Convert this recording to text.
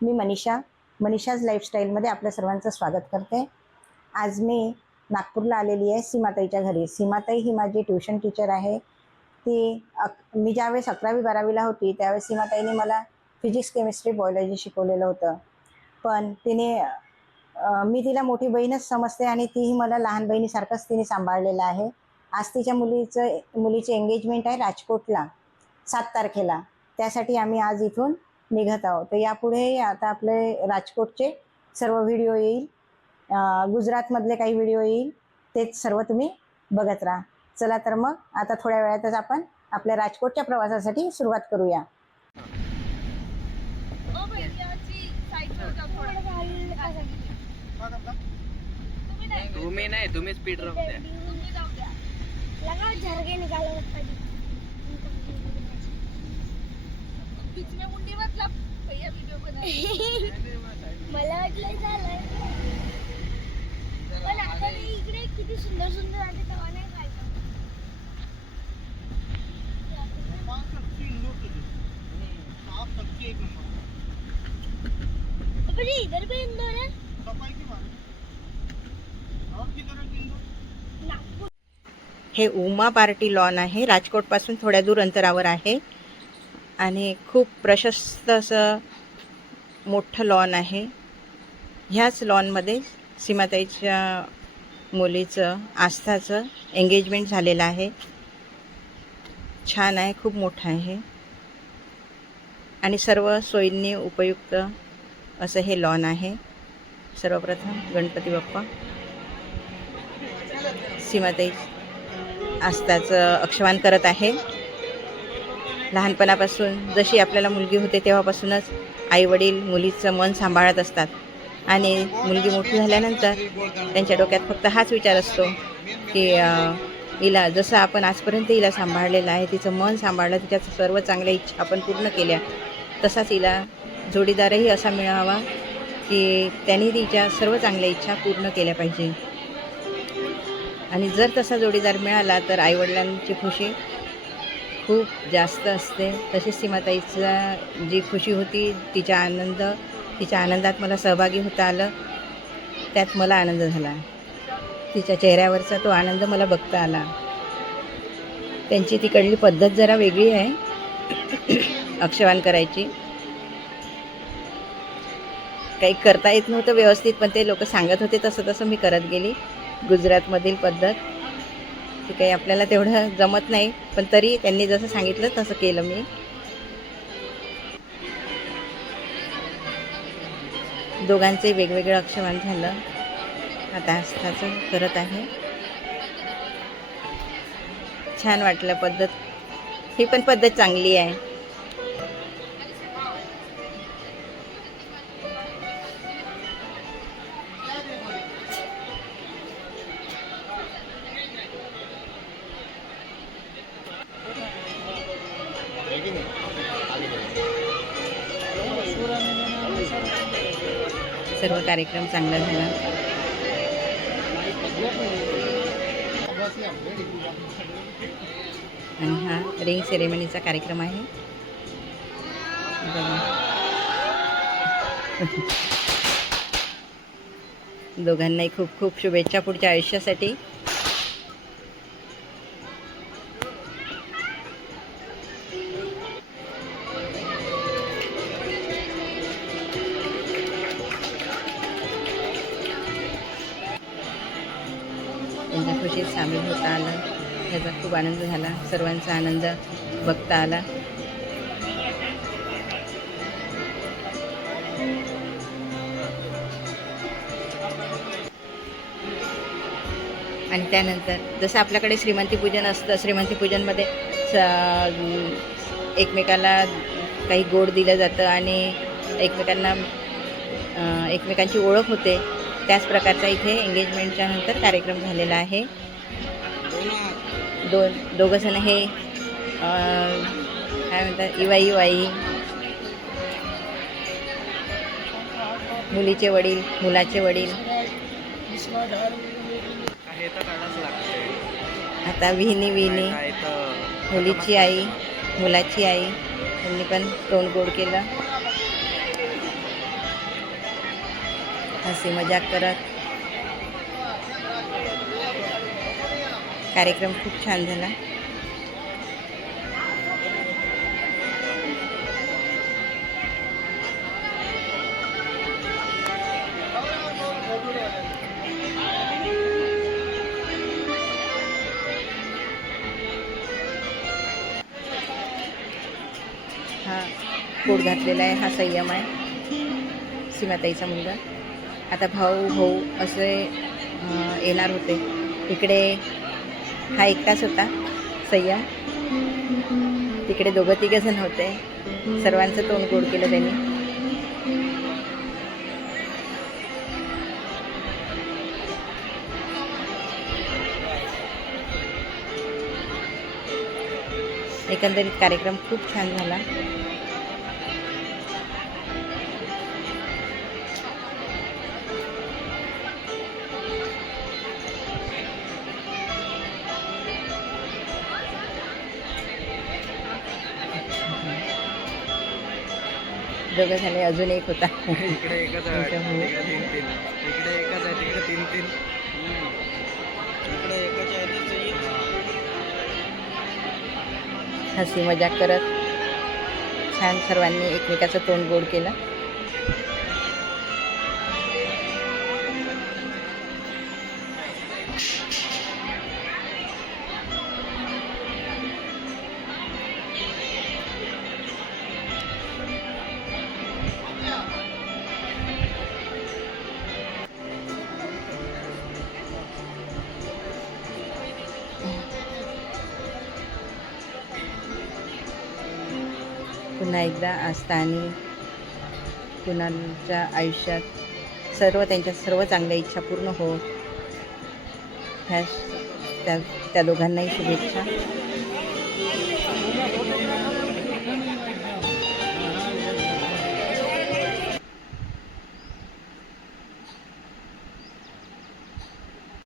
मी मनीषाज लाईफस्टाईलमध्ये आपल्या सर्वांचं स्वागत करते। आज मी नागपूरला आलेली आहे सीमाताईच्या घरी। सीमाताई ही माझी ट्युशन टीचर आहे। मी ज्यावेळेस 11वी 12वीला होती त्यावेळेस सीमाताईने मला फिजिक्स केमिस्ट्री बायोलॉजी शिकवलेलं होतं। पण मी तिला मोठी बहीणच समजते आणि तीही मला लहान बहिणीसारखंच तिने सांभाळलेलं आहे। आज तिच्या मुलीची एंगेजमेंट आहे राजकोटला 7 तारखेला। त्यासाठी आम्ही आज इथून निघत आहोत। तर यापुढे आता आपले राजकोटचे सर्व व्हिडिओ येईल, गुजरातमधले काही व्हिडिओ येईल, ते सर्व तुम्ही बघत राहा। चला तर मग आता थोड्या वेळातच आपण आपल्या राजकोटच्या प्रवासासाठी सुरुवात करूया। तुम्ही नाही, तुम्ही स्पीड राहू द्या। लगा झरगे निकालो बीच में मुंडी मतलब भैया वीडियो बना मला वाटलं झालंय पण आता इकडे किती सुंदर सुंदर आहे तेव्हा नाही खायचं। अरे इधर भी इंदौर है नागपुर। हे उमा पार्टी लॉन आहे, राजकोटपासून थोड्या दूर अंतरावर आहे आणि खूप प्रशस्त असं मोठं लॉन आहे। ह्याच लॉनमध्ये सीमाताईच्या मुलीचं आस्थाचं एंगेजमेंट झालेलं आहे। छान आहे, खूप मोठं आहे आणि सर्व सोयींनी उपयुक्त असं हे लॉन आहे। सर्वप्रथम गणपती बाप्पा, सीमाताई आस्थाचं अक्षवान करत आहे। लहानपणापासून जशी आपल्याला मुलगी होते तेव्हापासूनच आईवडील मुलीचं मन सांभाळत असतात आणि मुलगी मोठी झाल्यानंतर त्यांच्या डोक्यात फक्त हाच विचार असतो की हिला जसं आपण आजपर्यंत हिला सांभाळलेलं आहे, तिचं मन सांभाळलं, तिच्या सर्व चांगल्या इच्छा आपण पूर्ण केल्या, तसाच हिला जोडीदारही असा मिळावा की त्यांनी तिच्या सर्व चांगल्या इच्छा पूर्ण केल्या पाहिजे। आणि जर तसा जोडीदार मिळाला तर आईवडिलांची खुशी खूप जास्त असते। तशीच सीमाताईचा जी खुशी होती, तिच्या आनंदात मला सहभागी होता आलं, त्यात मला आनंद झाला। तिच्या चेहऱ्यावरचा तो आनंद मला बघता आला। त्यांची तिकडली पद्धत जरा वेगळी आहे अक्षवान करायची। काही करता येत नव्हतं व्यवस्थित, पण ते लोक सांगत होते तसं मी करत गेली। गुजरातमधील पद्धत ती काही आपल्याला तेवढं जमत नाही, पण तरी त्यांनी जसं सांगितलं तसं केलं मी। दोघांचे वेगवेगळं अक्षवान झालं, आता आस्थाचं करत आहे। छान वाटलं पद्धत, ही पण पद्धत चांगली आहे। सर्व कार्यक्रम चांगला झाला। आणि हा रिंग सेरेमनीचा कार्यक्रम आहे। दोघांनाही खूप खूप शुभेच्छा पुढच्या आयुष्यासाठी। त्यांच्या खुशीत सामील होता आलं, त्याचा खूप आनंद झाला। सर्वांचा आनंद बघता आला। आणि त्यानंतर जसं आपल्याकडे श्रीमंती पूजन असतं, श्रीमंती पूजनमध्ये एकमेकाला काही गोड दिलं जातं आणि एकमेकांची ओळख होते, त्याच प्रकारचा इथे एंगेजमेंटच्या नंतर कार्यक्रम झालेला आहे। दोघंजण हे काय म्हणतात, इवाई मुलीचे वडील, मुलाचे वडील। आता विहिनी मुलीची आई, मुलाची आई, त्यांनी पण तोंड गोड केलं। हसी मजाक करत कार्यक्रम खूप छान झाला. हा कोट घातलेला आहे, हा संयम आहे, सीमाताईचा मुलगा. आता भाऊ भाऊ असे येणार होते. इकडे हा एकटाच होता संयम, तिकडे दोघं तिघं जण होते. सर्वांचं तोंड गोड केलं त्यांनी. एकंदरीत कार्यक्रम खूप छान झाला. दोघं झाले, अजून एक होता. इकडे एकच आहे, तिकडे तीन तीन. इकडे एकच आहे, तिकडे तीन तीन. इकडे एकच आहे ते सही. हसी मजाक करत छान सर्वांनी एकमेकाचं तोंड गोड केलं. पुन्हा एकदा आस्था आणि कुणालच्या आयुष्यात त्यांच्या सर्व चांगल्या इच्छा पूर्ण हो, त्या दोघांनाही शुभेच्छा.